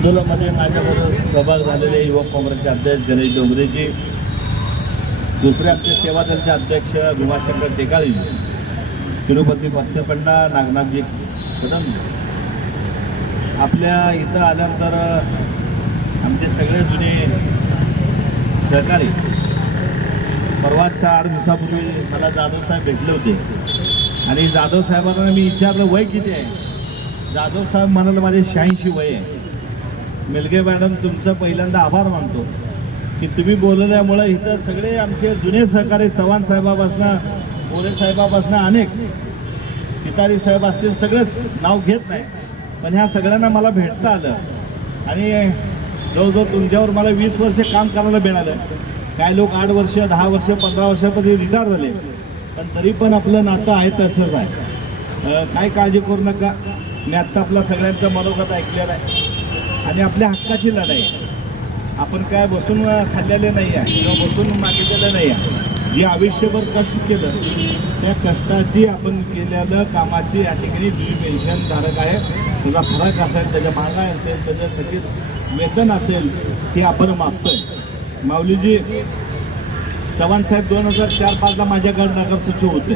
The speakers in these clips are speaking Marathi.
आंदोलनामध्ये माझ्याबरोबर सहभाग झालेले युवक काँग्रेसचे अध्यक्ष गणेश डोंगरेजी दुसरे आमचे सेवा दलचे अध्यक्ष भीमाशंकर टेकाळी तिरुपती भक्तपंडा नागनाथजी कदम. आपल्या इथं आल्यानंतर आमचे सगळे जुने सहकारी परवाच आठ दिवसापूर्वी मला जाधव साहेब भेटले होते. आणि जाधव साहेबांना मी विचारलं वय किती आहे? जाधव साहेब म्हणाले माझे शहाऐंशी वय आहे. मेलगे मॅडम तुमचं पहिल्यांदा आभार मानतो. की तुम्ही बोलवल्यामुळं इथं सगळे आमचे जुने सहकारी चव्हाण साहेबापासनं मोरे साहेबापासनं अनेक चितारी साहेब असतील सगळंच नाव घेत नाही. पण ह्या सगळ्यांना मला भेटता आलं. आणि जवळजवळ तुमच्यावर मला वीस वर्ष काम करायला मिळालं. काय लोक आठ वर्ष दहा वर्ष पंधरा वर्षापर्यंत रिटायर झाले. पण तरी पण आपलं नातं आहे तसंच आहे. काय काळजी करू नका. मी आत्ता आपला सगळ्यांचा मनोगत ऐकलेला आहे. आणि आपल्या हक्काची लढाई. आपण काय बसून खाल्लेले नाही आहे किंवा बसून मागितलेलं नाही आहे जे आयुष्यभर कष्ट केलं त्या कष्टाची आपण केलेलं कामाची या ठिकाणी जी पेन्शन धारक आहे त्याचा फरक असेल त्याच्या महागाई असेल त्याचं सगळी वेतन असेल ते आपण मागतोय. माऊलीजी चव्हाण साहेब दोन हजार चार पाचला माझ्याकडे नगर सचिव होते.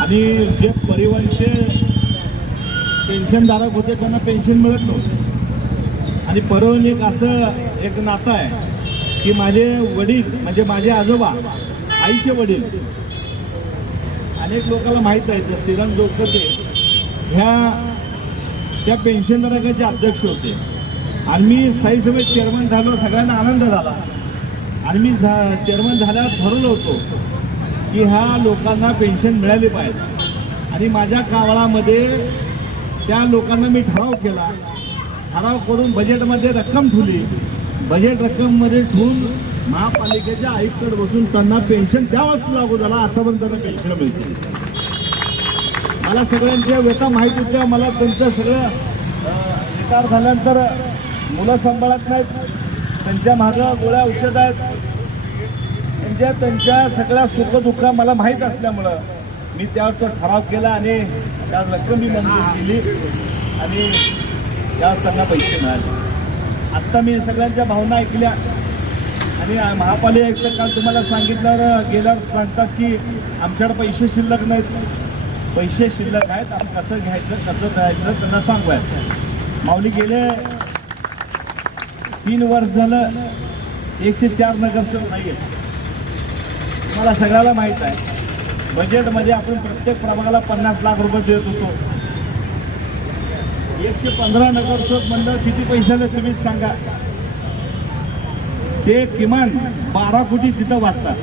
आणि जे परिवहनचे पेन्शनधारक होते त्यांना पेन्शन मिळत नव्हते. आणि परवण एक असं एक नातं आहे की माझे वडील म्हणजे माझे आजोबा आईचे वडील अनेक लोकांना माहीत आहे तर श्रीराम जोगते ह्या त्या पेन्शनधारकाचे अध्यक्ष होते. आणि मी साईसभेत सभेत चेअरमन झालो सगळ्यांना आनंद झाला. आणि मी झा चेअरमन झाल्यावर ठरवलं होतो की ह्या लोकांना पेन्शन मिळाली पाहिजे. आणि माझ्या कावळामध्ये त्या लोकांना मी ठराव केला ठराव करून बजेटमध्ये रक्कम ठेवली. बजेट रक्कममध्ये ठेवून महापालिकेच्या आयुक्तकडे बसून त्यांना पेन्शन द्यावाच लागू झाला. आतापर्यंत त्यांना पेन्शन मिळते. मला सगळ्यांच्या व्यथा माहीत होत्या. मला त्यांचं सगळं विकार झाल्यानंतर मुलं सांभाळत नाहीत. त्यांच्या मागं गोळ्या औषध आहेत. त्यांच्या त्यांच्या सगळ्या सुखदुःख मला माहीत असल्यामुळं मी त्यावर तो ठराव केला आणि त्या रक्कम मी मंजूर केली. आणि त्यावर त्यांना पैसे मिळाले. आत्ता मी सगळ्यांच्या भावना ऐकल्या. आणि महापालिका आयुक्त काल तुम्हाला सांगितल्यावर गेल्यावर सांगतात की आमच्याकडे पैसे शिल्लक नाहीत. पैसे शिल्लक आहेत. आपण कसं घ्यायचं कसं द्यायचं त्यांना सांगूयात. माऊली गेले. तीन वर्ष झालं एकशे चार नगरसेवक नाही आहेत मला सगळ्याला माहीत आहे. बजेटमध्ये आपण प्रत्येक प्रभागाला पन्नास लाख रुपये देत होतो. एकशे पंधरा नगरसेवक मंडळ किती पैशाला तुम्हीच सांगा. ते किमान बारा कोटी तिथं वाचतात.